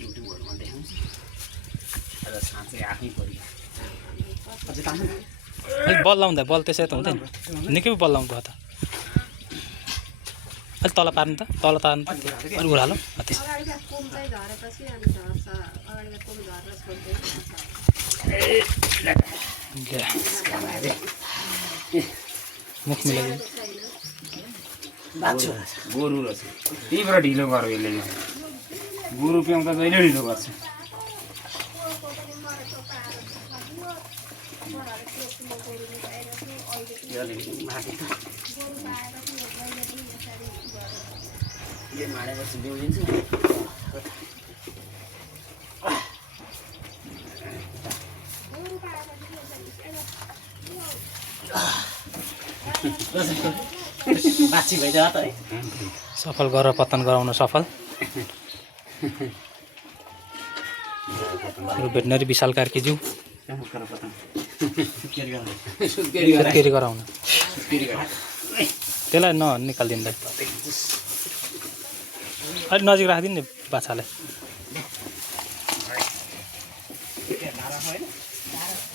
युट्युबहरूमा देखाउँछ आज साँच्चै आफै परियो अझै तान्नु अलिक बल लाउँदा बल त्यसै त हुँदैन निकै बल लाउनु भयो त अलिक तल पार्नु त तल तार्नु त अलिक उरालो मुख मिलाइदिनु गोरु रहेछ त्यहीबाट ढिलो गऱ्यो यसले गोरु प्याउँदा जहिले ढिलो गर्छ माडेपछि ल्याउदिन्छु बाछी भइदियो त है सफल गरेर पतन गराउन सफल भेटनरी विशाल कार्कीज्यू सुत्केरी गराउन त्यसलाई निकालिदिनु अलिक नजिक राखिदिनु नि बाछालाई